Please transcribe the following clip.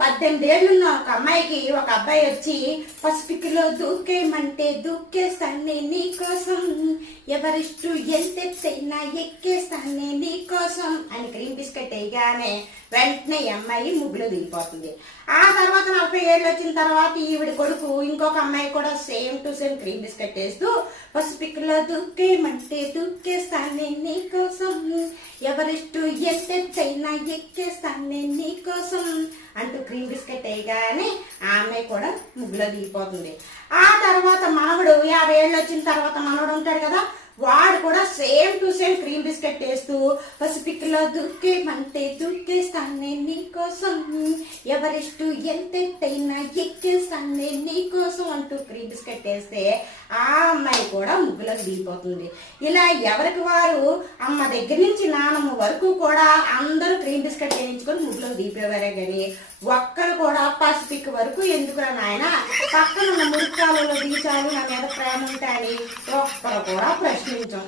18 ఏళ్ళున్న ఒక అమ్మాయికి ఒక అబ్బాయి వచ్చి పసిపికిలో దూకేమంటే దూకేస్తానే నీకోసం, ఎవరిష్టు ఎంతెత్తైనా ఎక్కేస్తానే నీకోసం అని క్రీమ్ బిస్కెట్ వేయగానే వెంటనే ఈ అమ్మాయి ముగ్గులో దిగిపోతుంది. ఆ తర్వాత 40 ఏళ్ళు వచ్చిన తర్వాత ఈవిడ కొడుకు ఇంకొక అమ్మాయి కూడా same to same cream biscuit వేస్తూ పసిపికిలో దూకేమంటే దూకేస్తానే నీకోసం, ఎవరిష్టు ఎంతెత్తైనా ఎక్కేస్తానే నీకోసం అంటూ క్రీమ్ బిస్కెట్ వేయగానే ఆ అమ్మాయి కూడా ముగ్గులో దిగిపోతుంది. ఆ తర్వాత మనవడు 50 ఏళ్ళు వచ్చిన తర్వాత మనవడు ఉంటాడు కదా, వాడు కూడా same to same cream biscuit వేస్తూ పసిపిక్లో దూకేమంటే దూకేస్తానే నీకోసం, ఎవరిష్టు ఎంతెత్తైనా ఎక్కేస్తానే నీకోసం అంటూ క్రీమ్ బిస్కెట్ వేస్తే ఆ అమ్మాయి కూడా ముగ్గులో దిగిపోతుంది. ఇలా ఎవరికి వారు అమ్మ దగ్గర నుంచి నానమ్మ వరకు కూడా అందరూ క్రీమ్ బిస్కెట్ వేయించుకొని ముగ్గులో దిగిపోయేవారే కానీ ఒక్కరు కూడా పసిపిక్ వరకు ఎందుకురా నాయన పక్కన ఉన్న మురికాలలో దించాలు నా మీద ప్రేమ ఉంటాయని ఒక్కరు కూడా ప్రశ్నించాం.